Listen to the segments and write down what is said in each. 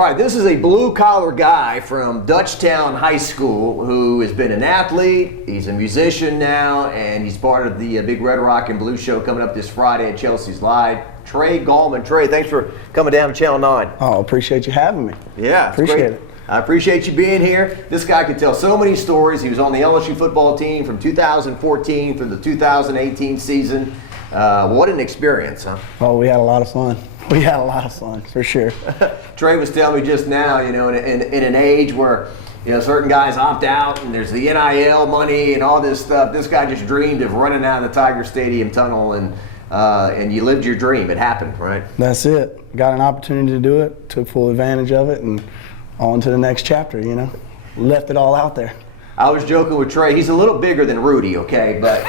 All right, this is a blue-collar guy from Dutchtown High School who has been an athlete, he's a musician now, and he's part of the Big Red Rock and Blue Show coming up this Friday at Chelsea's Live. Trey Gallman. Trey, thanks for coming down to Channel 9. Oh, appreciate you having me. Yeah, appreciate it. I appreciate you being here. This guy could tell so many stories. He was on the LSU football team from 2014 through the 2018 season. What an experience, huh? Oh, we had a lot of fun. We had a lot of fun, for sure. Trey was telling me just now, in an age where, certain guys opt out and there's the NIL money and all this stuff, this guy just dreamed of running out of the Tiger Stadium tunnel and you lived your dream. It happened, right? That's it. Got an opportunity to do it, took full advantage of it, and on to the next chapter, Left it all out there. I was joking with Trey. He's a little bigger than Rudy, okay? But,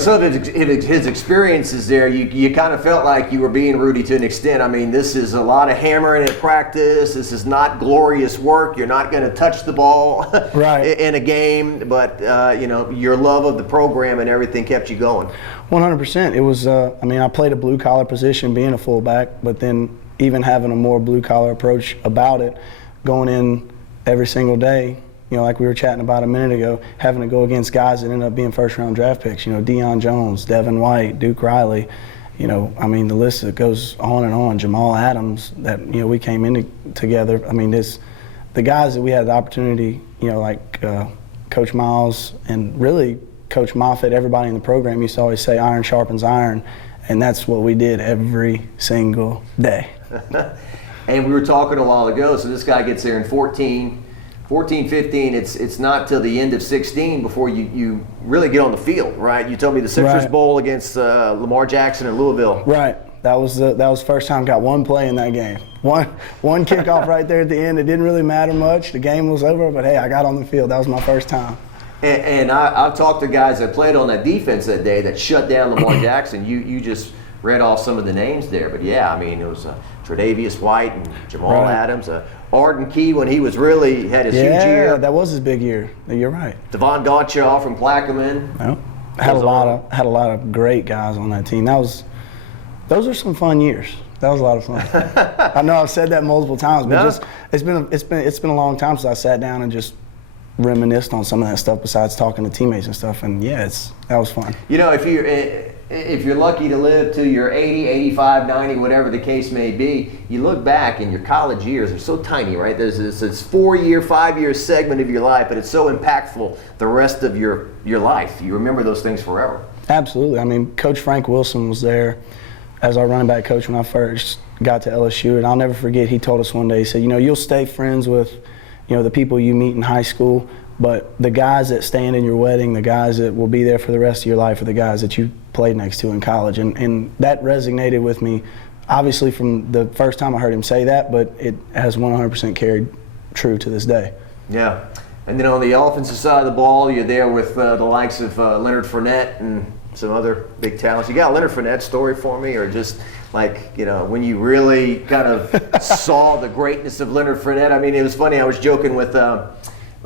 some of his experiences there, you kind of felt like you were being Rudy to an extent. I mean, this is a lot of hammering at practice. This is not glorious work. You're not going to touch the ball right. in a game. But, your love of the program and everything kept you going. 100%. It was, I played a blue-collar position being a fullback, but then even having a more blue-collar approach about it, going in every single day, like we were chatting about a minute ago, having to go against guys that ended up being first-round draft picks, Deion Jones, Devin White, Duke Riley, the list that goes on and on, Jamal Adams, that, we came in together. The guys that we had the opportunity, like Coach Miles and really Coach Moffitt, everybody in the program used to always say iron sharpens iron, and that's what we did every single day. And we were talking a while ago, so this guy gets there in 14, 15, it's not till the end of 16 before you really get on the field, right? You told me the Citrus right. Bowl against Lamar Jackson and Louisville. Right. That was the first time I got one play in that game. One kickoff right there at the end. It didn't really matter much. The game was over, but hey, I got on the field. That was my first time. And I've talked to guys that played on that defense that day that shut down Lamar Jackson. You just read off some of the names there, but yeah, it was Tre'Davious White and Jamal right. Adams, Arden Key when he was really had his huge year. Yeah, that was his big year. You're right. Devon Gotchaw from Plaquemine. Well, had a lot of great guys on that team. those are some fun years. That was a lot of fun. I know I've said that multiple times, but it's been a long time since I sat down and just reminisced on some of that stuff besides talking to teammates and stuff. And yeah, that was fun. If you're lucky to live to your 80, 85, 90, whatever the case may be, you look back and your college years are so tiny, right? There's this 4-year, 5-year segment of your life, but it's so impactful the rest of your life. You remember those things forever. Absolutely. Coach Frank Wilson was there as our running back coach when I first got to LSU, and I'll never forget, he told us one day, he said, you'll stay friends with, the people you meet in high school, but the guys that stand in your wedding, the guys that will be there for the rest of your life are the guys that you played next to in college. And that resonated with me, obviously from the first time I heard him say that, but it has 100% carried true to this day. Yeah. And then on the offensive side of the ball, you're there with the likes of Leonard Fournette and some other big talents. You got a Leonard Fournette story for me, or just when you really kind of saw the greatness of Leonard Fournette? It was funny. I was joking with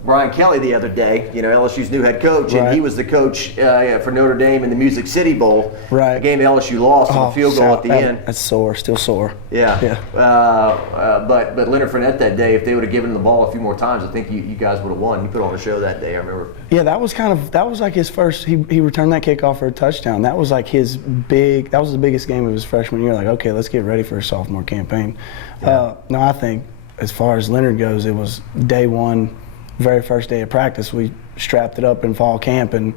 Brian Kelly the other day, LSU's new head coach, right. and he was the coach for Notre Dame in the Music City Bowl. Right. A game LSU lost on a field goal at the end. That's still sore. Yeah. But Leonard Fournette that day, if they would have given him the ball a few more times, I think you guys would have won. He put on a show that day, I remember. Yeah, that was like his first, he returned that kickoff for a touchdown. That was like that was the biggest game of his freshman year. Like, okay, let's get ready for a sophomore campaign. Yeah. No, I think as far as Leonard goes, it was day one, very first day of practice. We strapped it up in fall camp, and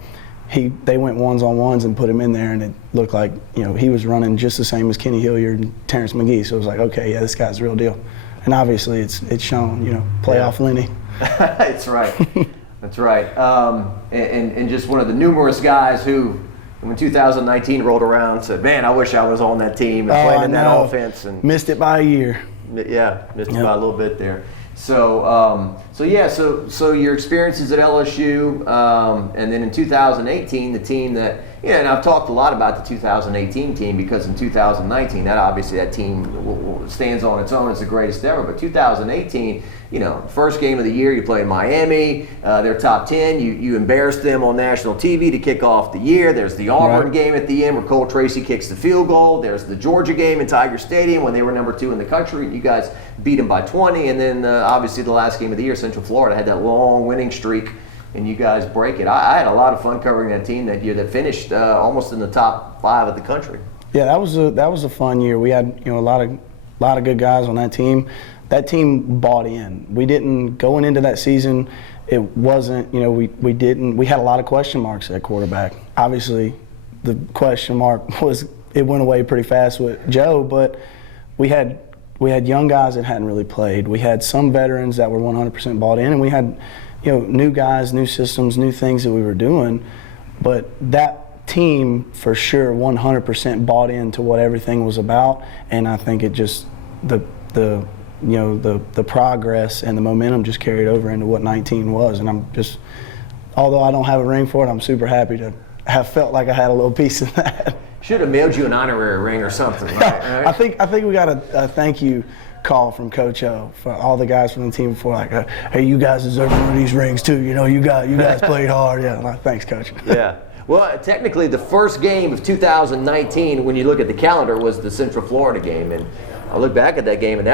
they went ones-on-ones and put him in there, and it looked like he was running just the same as Kenny Hilliard and Terrence McGee. So it was like, okay, yeah, this guy's the real deal. And obviously it's shown, playoff Lenny. That's right. That's right. And just one of the numerous guys who, when 2019 rolled around, said, man, I wish I was on that team and playing in that offense. And missed it by a year. Yeah, missed it by a little bit there. So your experiences at LSU, and then in 2018, the team that Yeah, and I've talked a lot about the 2018 team because in 2019, that team stands on its own as the greatest ever. But 2018, first game of the year, you play Miami, they're top 10. You embarrassed them on national TV to kick off the year. There's the Auburn game at the end where Cole Tracy kicks the field goal. There's the Georgia game in Tiger Stadium when they were number 2 in the country. You guys beat them by 20. And then obviously the last game of the year, Central Florida had that long winning streak, and you guys break it. I had a lot of fun covering that team that year that finished almost in the top 5 of the country. Yeah, that was a fun year. We had a lot of good guys on that team. That team bought in. We didn't going into that season. It wasn't we had a lot of question marks at quarterback. Obviously, the question mark it went away pretty fast with Joe, but we had young guys that hadn't really played. We had some veterans that were 100% bought in, and we had new guys, new systems, new things that we were doing. But that team for sure 100% bought into what everything was about, and I think it just the progress and the momentum just carried over into what 19 was. And I'm just, although I don't have a ring for it, I'm super happy to have felt like I had a little piece of that. Should have mailed you an honorary ring or something, right? I think we got a thank you call from Coach O for all the guys from the team before, like, hey, you guys deserve one of these rings too. You guys played hard. Yeah, like, thanks, Coach. Yeah. Well, technically, the first game of 2019, when you look at the calendar, was the Central Florida game, and I look back at that game, and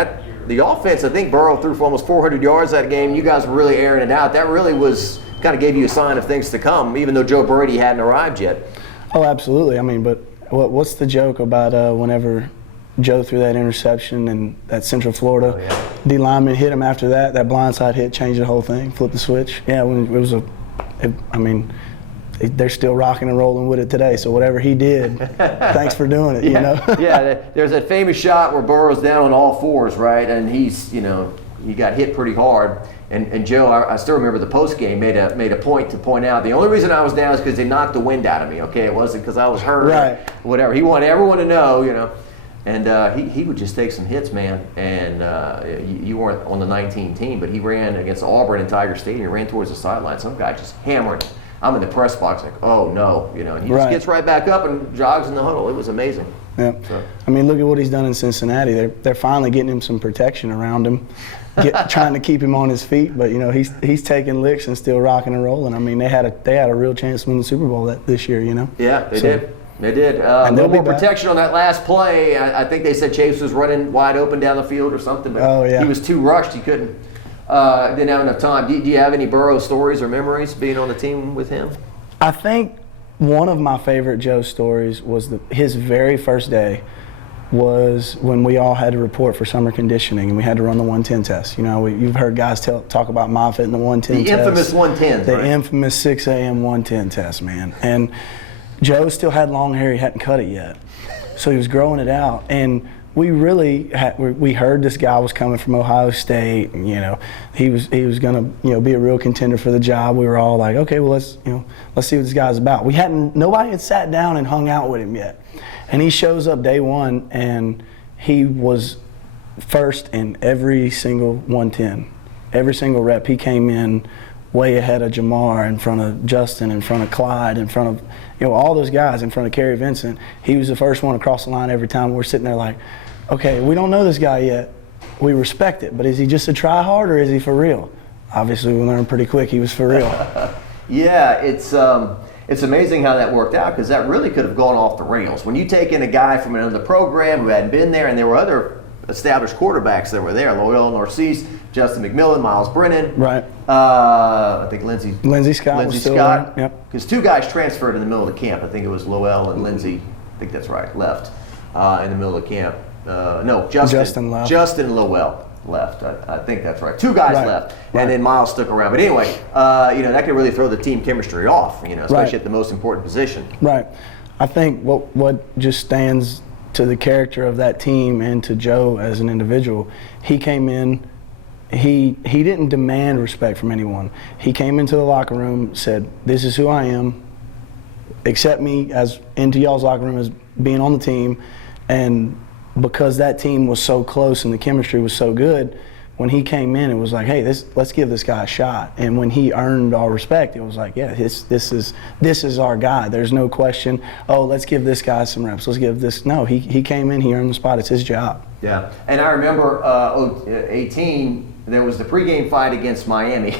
the offense, I think Burrow threw for almost 400 yards that game. You guys were really airing it out. That really was kind of gave you a sign of things to come, even though Joe Brady hadn't arrived yet. Oh, absolutely. I mean, but what's the joke about whenever Joe threw that interception and that Central Florida D lineman hit him after that blindside hit changed the whole thing, flipped the switch. Yeah, they're still rocking and rolling with it today. So whatever he did, thanks for doing it. Yeah, there's that famous shot where Burrow's down on all fours, right, and he's he got hit pretty hard. And Joe, I still remember the post game made a point to point out the only reason I was down is because they knocked the wind out of me. Okay, it wasn't because I was hurt, right? Or whatever. He wanted everyone to know, And he would just take some hits, man. And you weren't on the 19 team, but he ran against Auburn in Tiger Stadium. He ran towards the sideline. Some guy just hammering. I'm in the press box like, oh no, and he just gets right back up and jogs in the huddle. It was amazing. Yeah. So. I mean, look at what he's done in Cincinnati. They're finally getting him some protection around him, trying to keep him on his feet. But he's taking licks and still rocking and rolling. I mean, they had a real chance to win the Super Bowl this year. Yeah, they did. They did. A little more protection on that last play. I think they said Chase was running wide open down the field or something, but he was too rushed. He didn't have enough time. Do you have any Burrow stories or memories being on the team with him? I think one of my favorite Joe stories was his very first day was when we all had to report for summer conditioning and we had to run the 110 test. You've heard guys talk about Moffitt and the 110 test. The infamous 110s, The infamous 6 a.m. 110 test, man. And Joe still had long hair. He hadn't cut it yet. So he was growing it out. And we really we heard this guy was coming from Ohio State, and he was going to be a real contender for the job. We were all like, okay, well let's see what this guy's about. Nobody had sat down and hung out with him yet, and he shows up day one and he was first in every single 110, every single rep. He came in way ahead of Jamar, in front of Justin, in front of Clyde, in front of all those guys, in front of Kerry Vincent. He was the first one across the line every time. We're sitting there like, okay, we don't know this guy yet. We respect it, but is he just a try hard or is he for real? Obviously, we learned pretty quick he was for real. Yeah, it's amazing how that worked out because that really could have gone off the rails. When you take in a guy from another program who hadn't been there, and there were other established quarterbacks that were there, Loyal Narcisse, Justin McMillan, Miles Brennan. Right. I think Lindsey Scott. Yep. Because 2 guys transferred in the middle of the camp. I think it was Lowell and Lindsey. I think that's right. Left in the middle of the camp. No, Justin left. Justin Lowell left. I think that's right. 2 guys left, and then Miles stuck around. But anyway, that could really throw the team chemistry off. Especially at the most important position. Right. I think what just stands to the character of that team and to Joe as an individual, he came in. He didn't demand respect from anyone. He came into the locker room, said, "This is who I am. Accept me as into y'all's locker room as being on the team." And because that team was so close and the chemistry was so good, when he came in, it was like, hey, let's give this guy a shot. And when he earned our respect, it was like, yeah, this is our guy. There's no question. Oh, let's give this guy some reps. Let's give this. No, he came in, he earned the spot. It's his job. Yeah, and I remember 18. There was the pregame fight against Miami.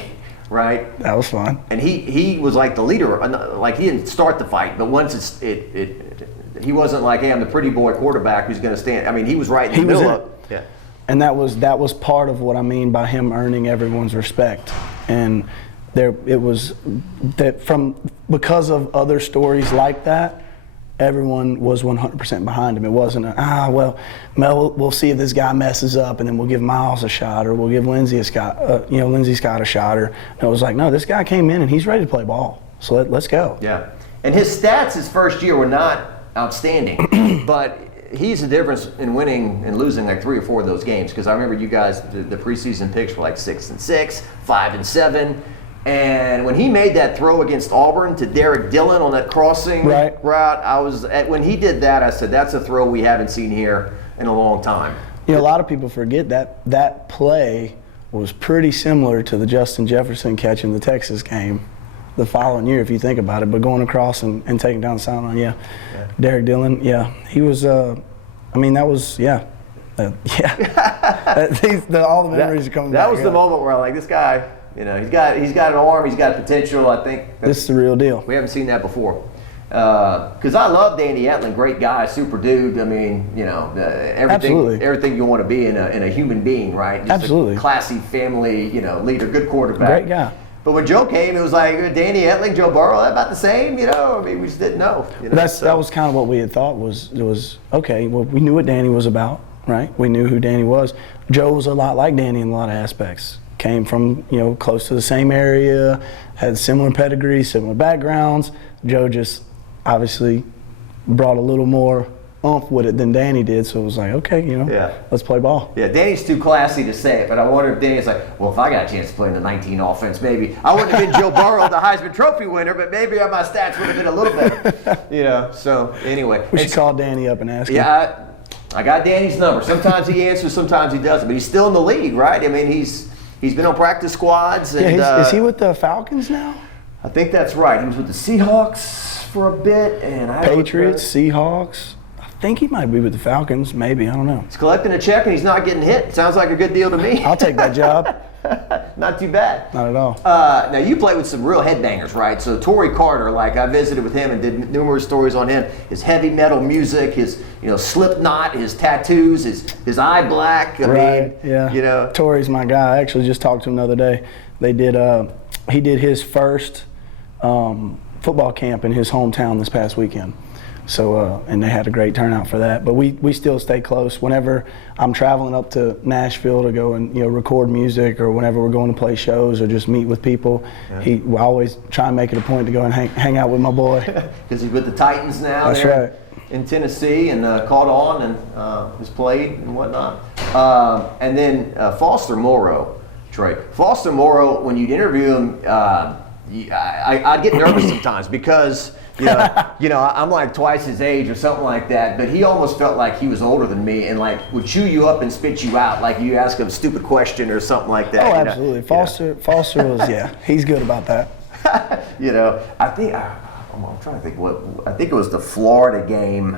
Right. That was fun. And he was like the leader. Like he didn't start the fight, but once he wasn't like, hey, I'm the pretty boy quarterback who's going to stand. I mean, he was right in the middle of it. Yeah. And that was part of what I mean by him earning everyone's respect. And it was that because of other stories like that, everyone was 100% behind him. It wasn't we'll see if this guy messes up, and then we'll give Miles a shot, or we'll give Lindsey Scott a shot. Or it was like, no, this guy came in and he's ready to play ball. So let's go. Yeah, and his stats his first year were not outstanding, but he's the difference in winning and losing like 3 or 4 of those games. Because I remember you guys, the preseason picks were like 6-6, 5-7. And when he made that throw against Auburn to Derek Dillon on that crossing route, when he did that, I said, that's a throw we haven't seen here in a long time. You know, a lot of people forget that play was pretty similar to the Justin Jefferson catch in the Texas game the following year, if you think about it. But going across and taking down the sideline, Derek Dillon, he was. That was all the memories are coming back. That was the moment where I'm like, this guy. You know, he's got an arm, he's got potential. I think this is the real deal. We haven't seen that before. Because I love Danny Etling, great guy, super dude. I mean, you know, everything you want to be in a human being, right? Just Absolutely. A classy family, leader, good quarterback. Great guy. But when Joe came, it was like Danny Etling, Joe Burrow, about the same, I mean, we just didn't know. That was kind of what we had thought was okay. Well, we knew what Danny was about, right? We knew who Danny was. Joe was a lot like Danny in a lot of aspects. Came from, close to the same area, had similar pedigree, similar backgrounds. Joe just obviously brought a little more oomph with it than Danny did, so it was like, okay, let's play ball. Yeah, Danny's too classy to say it, but I wonder if Danny's like, well, if I got a chance to play in the 19 offense, maybe I wouldn't have been Joe Burrow, the Heisman Trophy winner, but maybe my stats would have been a little better. So anyway. We should call Danny up and ask him. Yeah, I got Danny's number. Sometimes he answers, sometimes he doesn't, but he's still in the league, right? I mean, He's been on practice squads. And, is he with the Falcons now? I think that's right. He was with the Seahawks for a bit. Patriots, Seahawks. I think he might be with the Falcons, maybe. I don't know. He's collecting a check and he's not getting hit. Sounds like a good deal to me. I'll take that job. Not too bad. Not at all. Now, you play with some real headbangers, right? So Torrey Carter, I visited with him and did numerous stories on him. His heavy metal music, his Slipknot, his tattoos, his eye black. Yeah. Torrey's my guy. I actually just talked to him the other day. He did his first football camp in his hometown this past weekend. So, and they had a great turnout for that. But we still stay close. Whenever I'm traveling up to Nashville to go and record music, or whenever we're going to play shows or just meet with people, we always try and make it a point to go and hang out with my boy. Because he's with the Titans now. That's right. In Tennessee, and caught on and has played and whatnot. And then Foster Moreau, Trey. Foster Moreau, when you'd interview him, I'd get nervous sometimes because. I'm like twice his age or something like that, but he almost felt like he was older than me and would chew you up and spit you out like you ask him a stupid question or something like that. Oh, absolutely. Foster was, he's good about that. I think, I'm trying to think I think it was the Florida game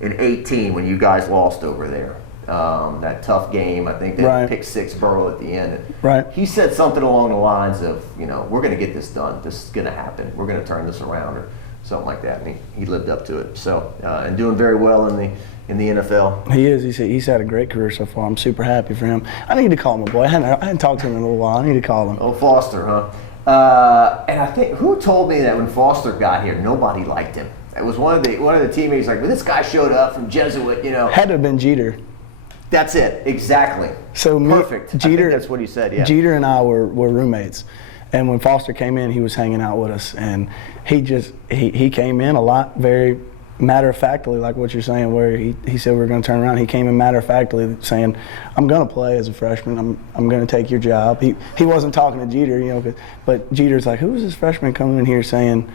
in 18 when you guys lost over there. That tough game, I think they picked 6 Burrow at the end. Right. He said something along the lines of, we're going to get this done. This is going to happen. We're going to turn this around. Or something like that, and he lived up to it. So, and doing very well in the NFL. He is. He's had a great career so far. I'm super happy for him. I need to call him a boy. I hadn't talked to him in a little while. I need to call him. Oh, Foster, huh? And I think who told me that when Foster got here, nobody liked him. It was one of the teammates like, well, this guy showed up from Jesuit, Had to have been Jeter. That's it, exactly. So perfect. Jeter. That's what he said. Yeah. Jeter and I were roommates. And when Foster came in, he was hanging out with us, and he came in a lot, very matter-of-factly, like what you're saying, where he said we were going to turn around. He came in matter-of-factly saying, I'm going to play as a freshman. I'm going to take your job. He wasn't talking to Jeter, but Jeter's like, who is this freshman coming in here saying,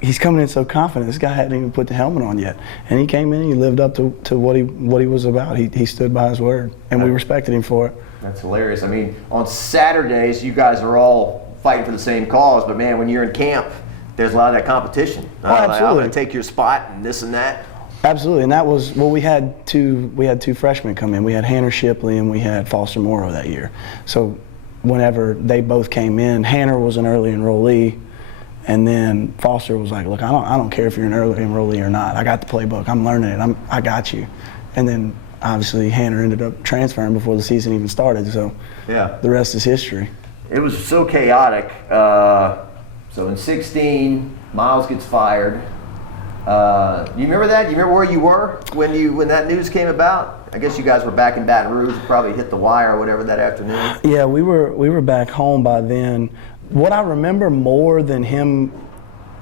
he's coming in so confident. This guy hadn't even put the helmet on yet. And he came in and he lived up to what he was about. He stood by his word, and we respected him for it. That's hilarious. I mean, on Saturdays, you guys are all fighting for the same cause, but man, when you're in camp, there's a lot of that competition. Oh, absolutely. I'm going to take your spot and this and that. Absolutely, and that was we had two freshmen come in. We had Hanner Shipley and we had Foster Morrow that year. So whenever they both came in, Hanner was an early enrollee, and then Foster was like, "Look, I don't care if you're an early enrollee or not. I got the playbook. I'm learning it. I got you." And then obviously Hanner ended up transferring before the season even started. So yeah, the rest is history. It was so chaotic. So in 16, Miles gets fired. You remember that? You remember where you were when that news came about? I guess you guys were back in Baton Rouge. You probably hit the wire or whatever that afternoon. Yeah, we were back home by then. What I remember more than him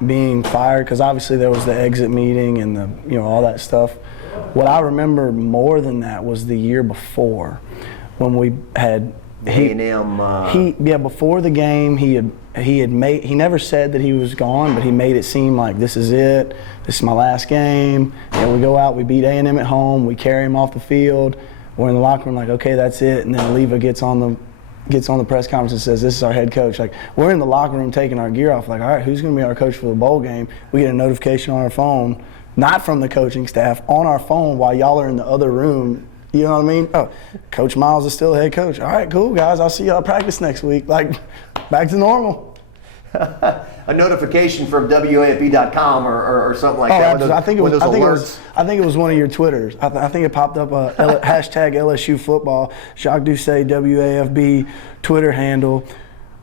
being fired, because obviously there was the exit meeting and the all that stuff. What I remember more than that was the year before, when we had before the game he never said that he was gone, but he made it seem like this is it. This is my last game. And we go out, we beat A&M at home, we carry him off the field. We're in the locker room like, okay, that's it. And then Oliva gets on the press conference and says, this is our head coach. Like, we're in the locker room taking our gear off, like, all right, who's going to be our coach for the bowl game? We get a notification on our phone, not from the coaching staff, on our phone while y'all are in the other room. You know what I mean? Oh, Coach Miles is still head coach. All right, cool, guys. I'll see y'all at practice next week. Like, back to normal. A notification from WAFB.com or something like that. I think it was one of your Twitters. I think it popped up hashtag LSU football. Jacques Doucet WAFB Twitter handle.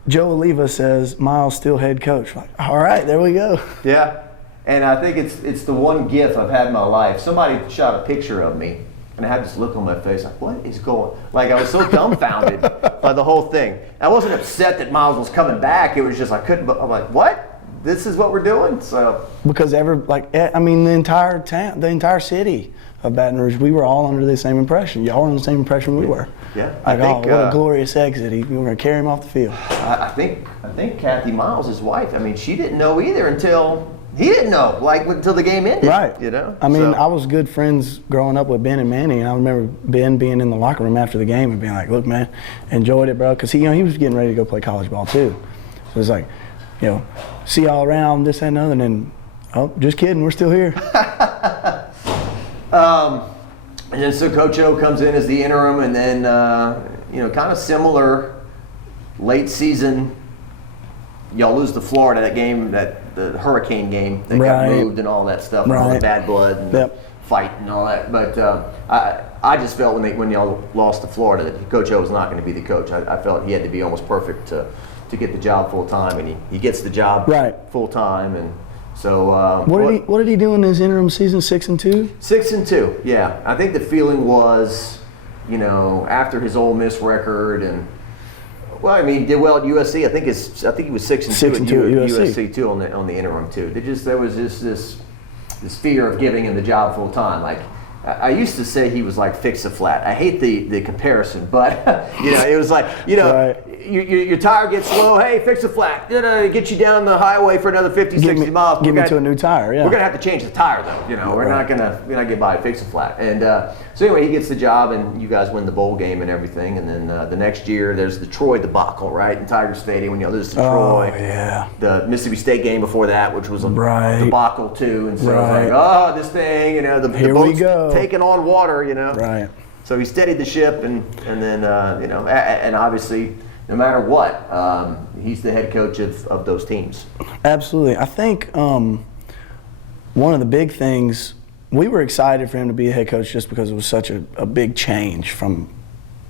Joe Oliva says Miles still head coach. Like, all right, there we go. Yeah, and I think it's the one GIF I've had in my life. Somebody shot a picture of me. And I had this look on my face, like, what is going on? Like, I was so dumbfounded by the whole thing. I wasn't upset that Miles was coming back. It was just, I'm like, what? This is what we're doing? So because the entire town, the entire city of Baton Rouge, we were all under the same impression. Y'all were under the same impression we were. Yeah. Like, what a glorious exit. We were going to carry him off the field. I think Kathy Miles, his wife, she didn't know either until he didn't know, until the game ended. Right. I was good friends growing up with Ben and Manny, and I remember Ben being in the locker room after the game and being like, look, man, enjoyed it, bro. Because he was getting ready to go play college ball, too. So it was like, see y'all around, this, that, and other. And then, oh, just kidding, we're still here. And then so Coach O comes in as the interim, and then, kind of similar late season. Y'all lose to Florida, that game, the hurricane game that got moved and all that stuff, and all the bad blood and the fight and all that. But I just felt when y'all lost to Florida that Coach O was not going to be the coach. I felt he had to be almost perfect to get the job full time, and he gets the job full time. And so what did he do in his interim season? 6-2. 6-2, yeah. I think the feeling was, after his Ole Miss record and. Well, he did well at USC. I think he was 6-2 at USC too on the interim too. There was just this fear of giving him the job full time. Like I used to say he was like Fix-A-Flat. I hate the comparison, but it was like your tire gets slow. Hey, Fix-A-Flat. Get you down the highway for another 50, 60 miles. Give me to a new tire. Yeah. We're gonna have to change the tire though. We're not gonna get by Fix-A-Flat. And so anyway, he gets the job, and you guys win the bowl game and everything. And then the next year, there's the Troy debacle, right, in Tiger Stadium when you lose to Troy. Oh yeah. The Mississippi State game before that, which was a debacle too. And so it's like, this thing, the boat's taking on water, Right. So he steadied the ship, and then and obviously, no matter what, he's the head coach of those teams. Absolutely. I think one of the big things, we were excited for him to be a head coach just because it was such a big change from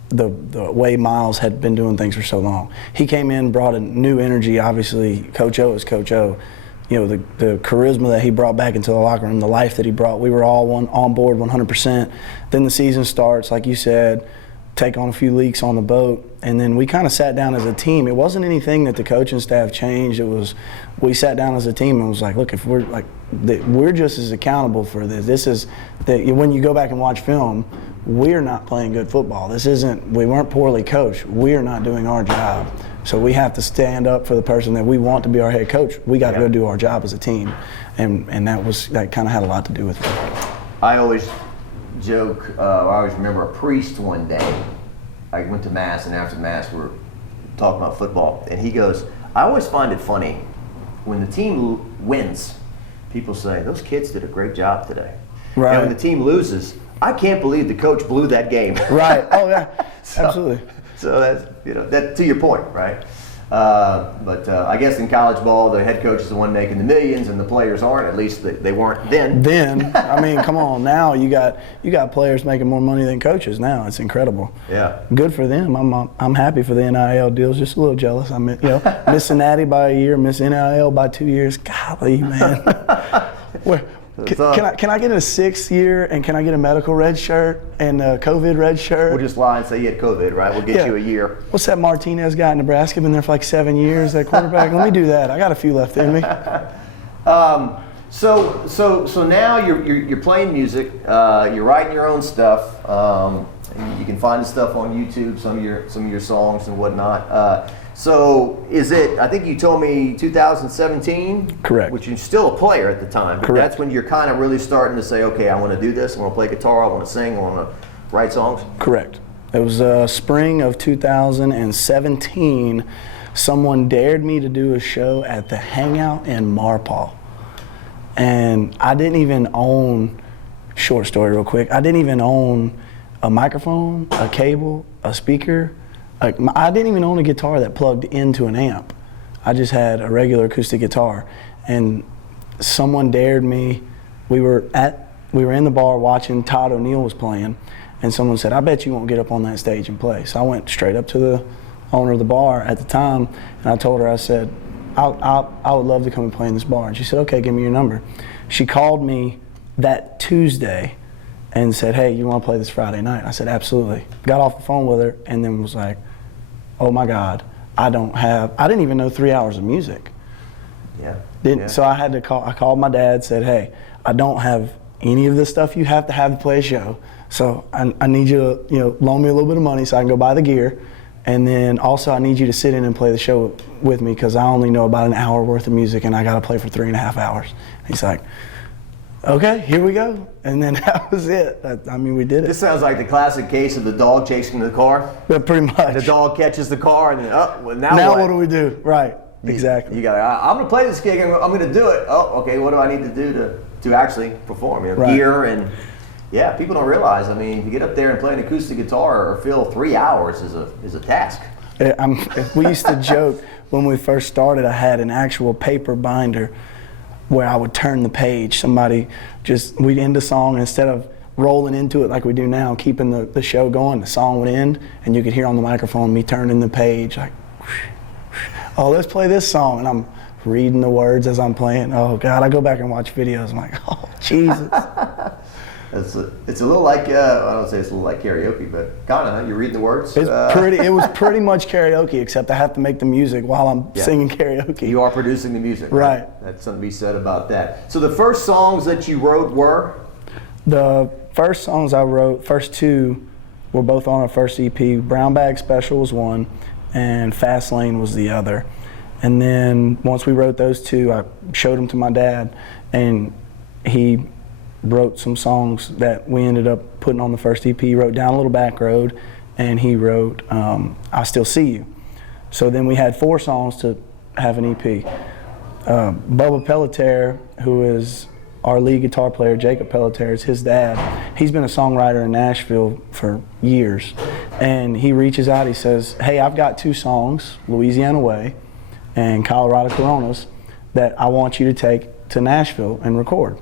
the way Miles had been doing things for so long. He came in, brought a new energy. Obviously, Coach O is Coach O. The charisma that he brought back into the locker room, the life that he brought, we were all on board 100%. Then the season starts, like you said, take on a few leaks on the boat, and then we kind of sat down as a team. It wasn't anything that the coaching staff changed. It was, we sat down as a team and was like, look, if we're just as accountable for this. This is when you go back and watch film, we're not playing good football. We weren't poorly coached. We're not doing our job. So we have to stand up for the person that we want to be our head coach. We got to go do our job as a team, and that kind of had a lot to do with it. I always joke. I always remember a priest one day I went to Mass, and after Mass, we were talking about football, and he goes, I always find it funny when the team wins, people say, those kids did a great job today. Right. And when the team loses, I can't believe the coach blew that game. Right. Oh, yeah. Absolutely. So that's, that to your point, right? But I guess in college ball, the head coach is the one making the millions, and the players aren't. At least they weren't then. I mean, come on. Now you got players making more money than coaches. Now it's incredible. Yeah. Good for them. I'm happy for the NIL deals. Just a little jealous. I mean, Miss Cincinnati by a year, Miss NIL by 2 years. Golly, man. Can I get a 6th year, and can I get a medical red shirt and a COVID red shirt? We'll just lie and say you had COVID, right? We'll get you a year. What's that Martinez guy in Nebraska? Been there for like 7 years, that quarterback. Let me do that. I got a few left in me. So now you're playing music. You're writing your own stuff. You can find the stuff on YouTube, some of your songs and whatnot. So is it, I think you told me 2017? Correct. Which you're still a player at the time. But Correct. That's when you're kind of really starting to say, okay, I want to do this. I want to play guitar. I want to sing. I want to write songs. Correct. It was spring of 2017. Someone dared me to do a show at the Hangout in Marpaw. And I didn't even own, short story real quick, I didn't even own a microphone, a cable, a speaker. I didn't even own a guitar that plugged into an amp. I just had a regular acoustic guitar. And someone dared me. We were in the bar watching Todd O'Neill was playing, and someone said, I bet you won't get up on that stage and play. So I went straight up to the owner of the bar at the time, and I told her, I said, I would love to come and play in this bar. And she said, okay, give me your number. She called me that Tuesday and said, hey, you want to play this Friday night? I said, absolutely. Got off the phone with her and then was like, oh my God, I didn't even know 3 hours of music. Yeah. So I had to call, I called my dad, said, hey, I don't have any of the stuff you have to play a show. So I need you to, loan me a little bit of money so I can go buy the gear. And then also I need you to sit in and play the show with me because I only know about an hour worth of music and I got to play for 3.5 hours. He's like, okay, here we go. And then that was it. I mean, we did it. This sounds like the classic case of the dog chasing the car. Yeah, pretty much. The dog catches the car, and then, now what do we do? Right, exactly. You got, I'm going to play this gig, and I'm going to do it. Oh, okay, what do I need to do to actually perform? Right. Gear and, yeah, people don't realize, I mean, to get up there and play an acoustic guitar or fill 3 hours is a task. We used to joke when we first started, I had an actual paper binder where I would turn the page. We'd end a song, and instead of rolling into it like we do now, keeping the show going, the song would end, and you could hear on the microphone me turning the page like, oh, let's play this song. And I'm reading the words as I'm playing. Oh God, I go back and watch videos. I'm like, oh, Jesus. It's a little like, I don't say it's a little like karaoke, but kind of, you're reading the words. It was pretty much karaoke, except I have to make the music while I'm singing karaoke. You are producing the music. Right. That's something to be said about that. So the first songs that you wrote were? The first songs I wrote, first two, were both on our first EP. Brown Bag Special was one, and Fast Lane was the other. And then once we wrote those two, I showed them to my dad, and he wrote some songs that we ended up putting on the first EP. He wrote Down a Little Back Road, and he wrote I Still See You. So then we had 4 songs to have an EP. Bubba Pelletier, who is our lead guitar player, Jacob Pelletier, is his dad. He's been a songwriter in Nashville for years. And he reaches out, he says, hey, I've got 2 songs, Louisiana Way and Colorado Coronas, that I want you to take to Nashville and record.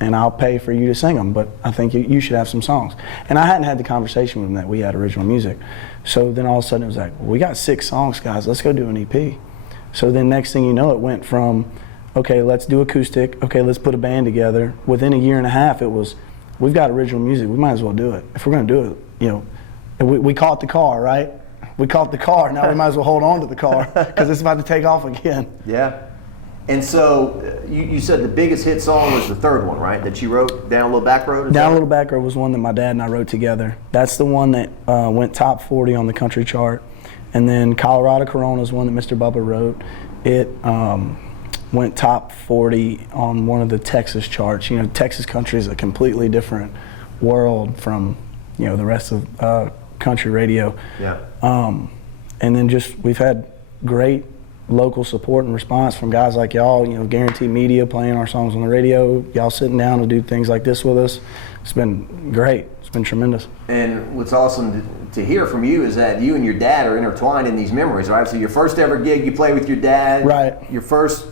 And I'll pay for you to sing them, but I think you should have some songs. And I hadn't had the conversation with him that we had original music. So then all of a sudden it was like, well, we got 6 songs, guys, let's go do an EP. So then next thing you know, it went from, okay, let's do acoustic, okay, let's put a band together. Within 1.5 years, it was, we've got original music, we might as well do it. If we're gonna do it, we caught the car, right? We caught the car, now we might as well hold on to the car because it's about to take off again. Yeah. And so you said the biggest hit song was the third one, right? That you wrote, Down a Little Back Road? Down a Little Back Road was one that my dad and I wrote together. That's the one that went top 40 on the country chart. And then Colorado Corona is one that Mr. Bubba wrote. It went top 40 on one of the Texas charts. Texas country is a completely different world from the rest of country radio. Yeah. And then we've had great local support and response from guys like y'all, Guaranteed Media playing our songs on the radio, y'all sitting down to do things like this with us. It's been great. It's been tremendous. And what's awesome to hear from you is that you and your dad are intertwined in these memories, right? So your first ever gig, you play with your dad. Right. Your first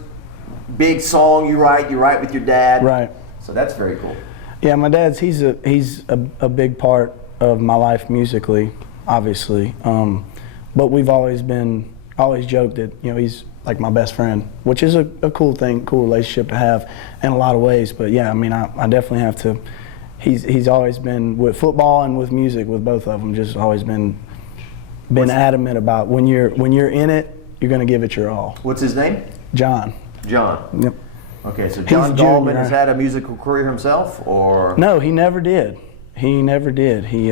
big song you write with your dad. Right. So that's very cool. Yeah, my dad's, he's a big part of my life musically, obviously. But we've always joked that, he's like my best friend, which is a cool thing, cool relationship to have in a lot of ways. But yeah, I mean, I definitely have to, he's always been, with football and with music, with both of them, just always been adamant about when you're in it, you're going to give it your all. What's his name? John. John. Yep. Okay, so John Gallman has had a musical career himself, or? No, he never did. He never did. He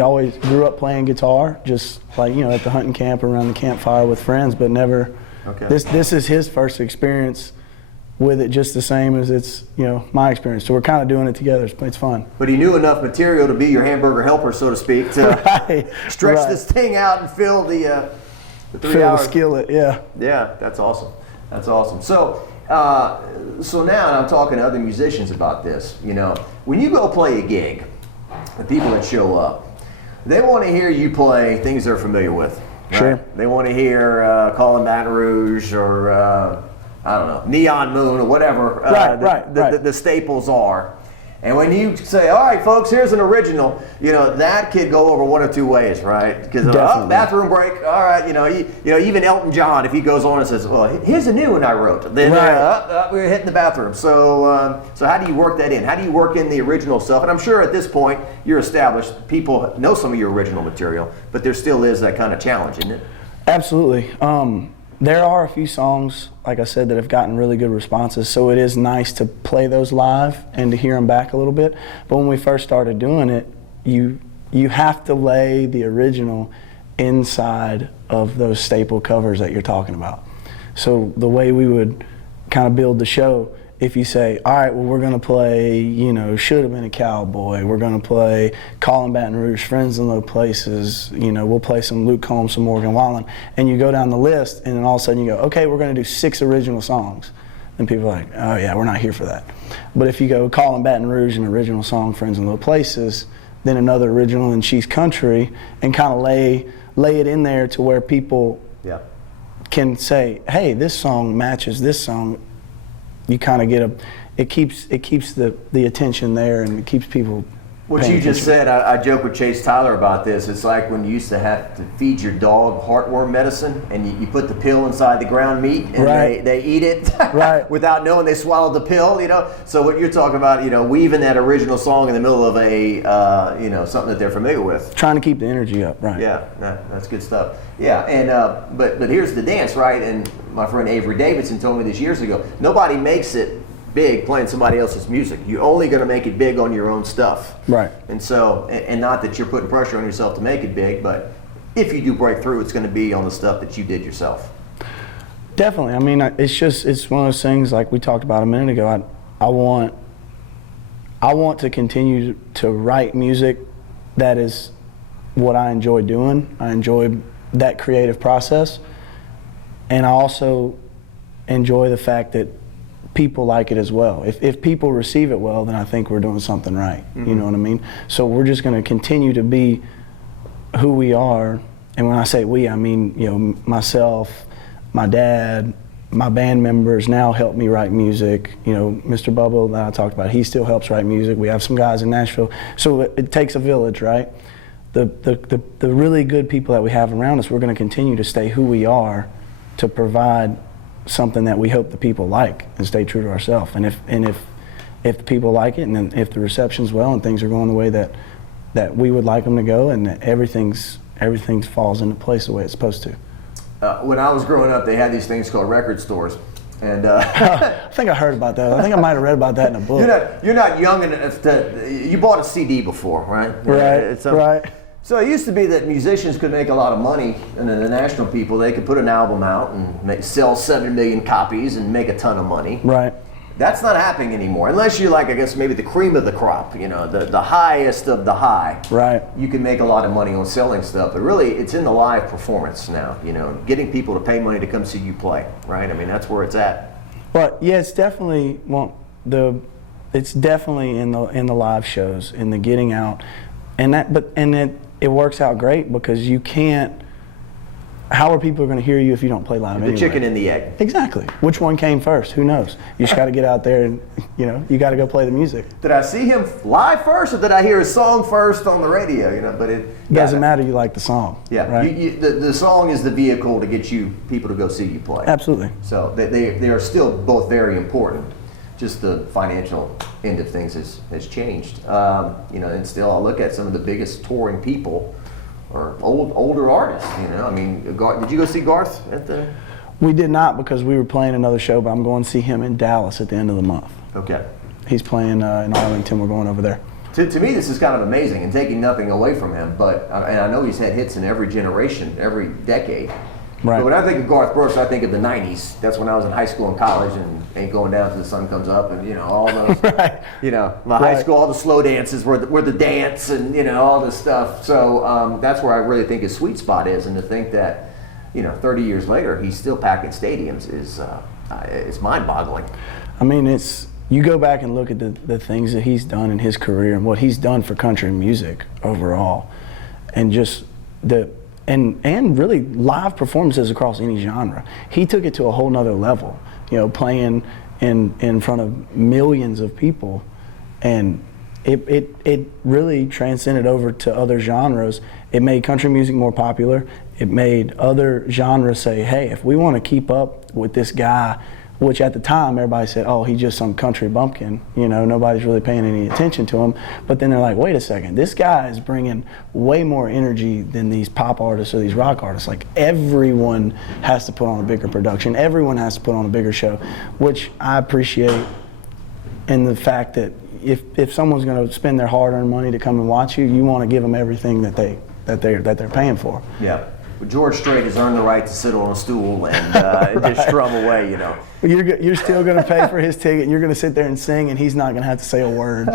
always grew up playing guitar, just like, at the hunting camp around the campfire with friends, but never. Okay. This is his first experience with it, just the same as it's, my experience. So we're kind of doing it together. It's fun. But he knew enough material to be your hamburger helper, so to speak, to stretch this thing out and fill the 3 hours. The skillet, yeah. Yeah, that's awesome. That's awesome. So now, and I'm talking to other musicians about this, when you go play a gig, the people that show up, they want to hear you play things they're familiar with. Right? Sure. They want to hear Call in Baton Rouge or, I don't know, Neon Moon or whatever the staples are. And when you say, all right, folks, here's an original, that could go over one of two ways, right? Because bathroom break, all right, even Elton John, if he goes on and says, well, here's a new one I wrote, then we're hitting the bathroom. So how do you work that in? How do you work in the original stuff? And I'm sure at this point, you're established, people know some of your original material, but there still is that kind of challenge, isn't it? Absolutely. There are a few songs, like I said, that have gotten really good responses, so it is nice to play those live and to hear them back a little bit. But when we first started doing it, you have to lay the original inside of those staple covers that you're talking about. So the way we would kind of build the show, if you say, all right, well, we're going to play, Should Have Been a Cowboy, we're going to play Call in Baton Rouge, Friends in Low Places, we'll play some Luke Combs, some Morgan Wallen, and you go down the list, and then all of a sudden you go, okay, we're going to do 6 original songs. Then people are like, oh yeah, we're not here for that. But if you go Call in Baton Rouge, an original song, Friends in Low Places, then another original, and She's Country, and kind of lay it in there to where people can say, hey, this song matches this song. You kind of it keeps the attention there, and it keeps people. What you just said, I joke with Chase Tyler about this. It's like when you used to have to feed your dog heartworm medicine, and you put the pill inside the ground meat, and they eat it without knowing they swallowed the pill. So what you're talking about, weaving that original song in the middle of a something that they're familiar with. Trying to keep the energy up, right? Yeah, that's good stuff. Yeah, and but here's the dance, right? And my friend Avery Davidson told me this years ago. Nobody makes it big playing somebody else's music. You're only going to make it big on your own stuff. Right. And so, and not that you're putting pressure on yourself to make it big, but if you do break through, it's going to be on the stuff that you did yourself. Definitely. I mean, it's one of those things like we talked about a minute ago. I want to continue to write music that is what I enjoy doing. I enjoy that creative process. And I also enjoy the fact that people like it as well. If people receive it well, then I think we're doing something right. Mm-hmm. You know what I mean? So we're just going to continue to be who we are. And when I say we, I mean, myself, my dad, my band members now help me write music. Mr. Bubba that I talked about, he still helps write music. We have some guys in Nashville. So it takes a village, right? The really good people that we have around us, we're going to continue to stay who we are to provide something that we hope the people like and stay true to ourselves. And if the people like it, and then if the reception's well and things are going the way that we would like them to go, and that everything falls into place the way it's supposed to. When I was growing up, they had these things called record stores. And I think I heard about that. I think I might have read about that in a book. You're not young enough you bought a CD before, right? Right, right. So it used to be that musicians could make a lot of money, and the national people, they could put an album out and sell 7 million copies and make a ton of money. Right. That's not happening anymore, unless you're like, I guess, maybe the cream of the crop, you know, the highest of the high. Right. You can make a lot of money on selling stuff, but really it's in the live performance now, you know, getting people to pay money to come see you play, right? I mean, that's where it's at. But yeah, it's definitely, it's definitely in the live shows, in the getting out, and it works out great because you can't. How are people going to hear you if you don't play live? The chicken and the egg. Exactly. Which one came first? Who knows? You just got to get out there and, you know, you got to go play the music. Did I see him live first, or did I hear his song first on the radio? You know, but it doesn't matter. You like the song. Yeah. Right? The song is the vehicle to get people to go see you play. Absolutely. So they are still both very important. Just the financial end of things has changed. You know, and still I look at some of the biggest touring people or older artists, you know. I mean, did you go see Garth at the? We did not, because we were playing another show, but I'm going to see him in Dallas at the end of the month. Okay. He's playing in Arlington. We're going over there. To me, this is kind of amazing and taking nothing away from him, but and I know he's had hits in every generation, every decade. Right. But when I think of Garth Brooks, I think of the '90s. That's when I was in high school and college, and ain't going down till the sun comes up, and you know all those. Right. You know, my high school, all the slow dances were the dance, and you know all this stuff. So that's where I really think his sweet spot is, and to think that, you know, 30 years later he's still packing stadiums is it's mind-boggling. I mean, you go back and look at the things that he's done in his career and what he's done for country music overall, and just and really live performances across any genre. He took it to a whole nother level, you know, playing in front of millions of people, and it really transcended over to other genres. It made country music more popular. It made other genres say, hey, if we want to keep up with this guy, which at the time everybody said, oh, he's just some country bumpkin, you know, nobody's really paying any attention to him. But then they're like, wait a second, this guy is bringing way more energy than these pop artists or these rock artists. Like, everyone has to put on a bigger production, everyone has to put on a bigger show, which I appreciate, in the fact that if someone's going to spend their hard-earned money to come and watch you, you want to give them everything that they're paying for. Yeah. But George Strait has earned the right to sit on a stool and Right. just strum away, you know. You're still going to pay for his ticket. You're going to sit there and sing, and he's not going to have to say a word.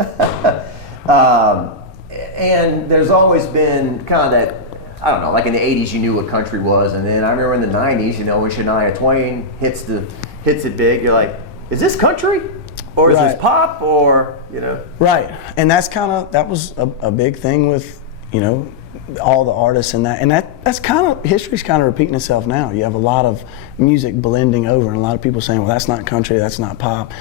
And there's always been kind of that, I don't know, like in the 80s you knew what country was, and then I remember in the 90s, you know, when Shania Twain hits it big, you're like, is this country? Or is Right. this pop? Or, you know. Right, and that was a big thing with, you know, all the artists and that's kind of, history's kind of repeating itself now. You have a lot of music blending over, and a lot of people saying, well, that's not country, that's not pop.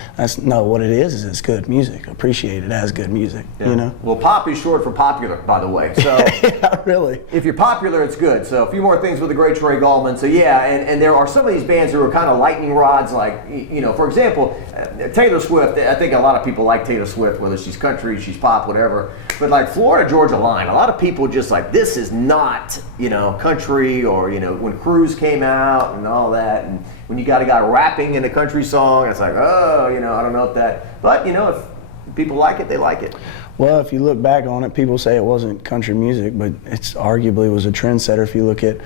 No, what it is it's good music. Appreciate it as good music, Yeah. you know? Well, pop is short for popular, by the way. So Yeah, really. if you're popular, it's good. So a few more things with the great Trey Gallman. So yeah, and there are some of these bands who are kind of lightning rods, like, you know, for example, Taylor Swift. I think a lot of people like Taylor Swift, whether she's country, she's pop, whatever. But like Florida Georgia Line, a lot of people just like, this is not, you know, country, or, you know, when Cruise came out and all that, and when you got a guy rapping in a country song, it's like, oh, you know, I don't know if that, but you know, if people like it, they like it. Well, if you look back on it, people say it wasn't country music, but it's arguably was a trendsetter. If you look at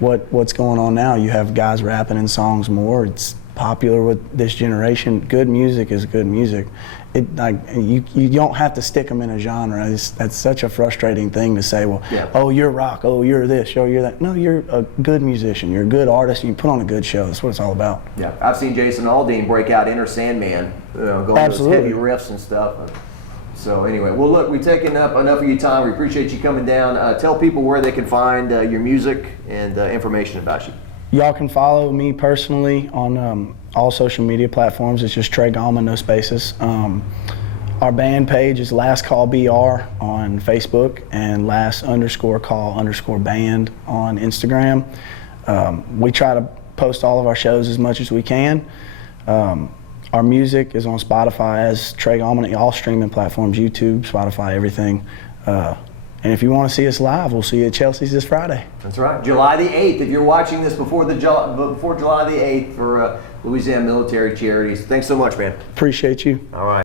what's going on now, you have guys rapping in songs more. It's popular with this generation. Good music is good music. You don't have to stick them in a genre. That's such a frustrating thing to say, well, Yeah. oh, you're rock, oh, you're this, oh, you're that. No, you're a good musician. You're a good artist. You put on a good show. That's what it's all about. Yeah, I've seen Jason Aldean break out Enter Sandman, you know, going Absolutely. to those heavy riffs and stuff. So anyway, well, look, we've taken up enough of your time. We appreciate you coming down. Tell people where they can find your music and information about you. Y'all can follow me personally on all social media platforms. It's just Trey Gallman, no spaces. Our band page is Last Call BR on Facebook, and last_call_band on Instagram. We try to post all of our shows as much as we can. Our music is on Spotify as Trey Gallman, all streaming platforms, YouTube, Spotify, everything. And if you want to see us live, we'll see you at Chelsea's this Friday. That's right, July the 8th. If you're watching this before July the 8th for Louisiana Military Charities. Thanks so much, man. Appreciate you. All right.